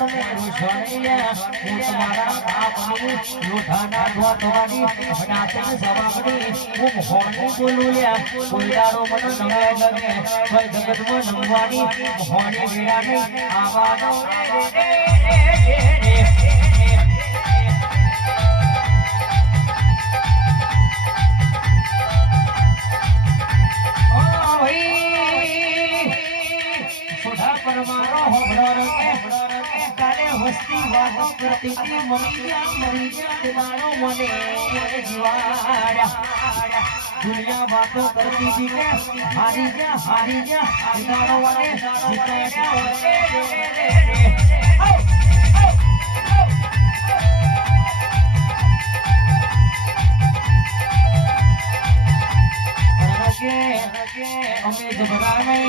વાતને રોષણિયા હું તમારા બાપની લોઠાના ધોતવાની હડાતને જવાબની હું હોણી બોલું લ્યા બોલારો મને નમે ગમે ભાઈ જગતમાં નમવાની હોણી વીરાની આવાનો પરમારો હોબળો કે કાલે વસ્તી વાતો કરતી કે મરી જા દિવાળો મને જીવાડ્યા દુનિયા વાતો કરતી હતી કે હારી જા દિવાળો મને જીતાડ્યા અમે જબરા નહીં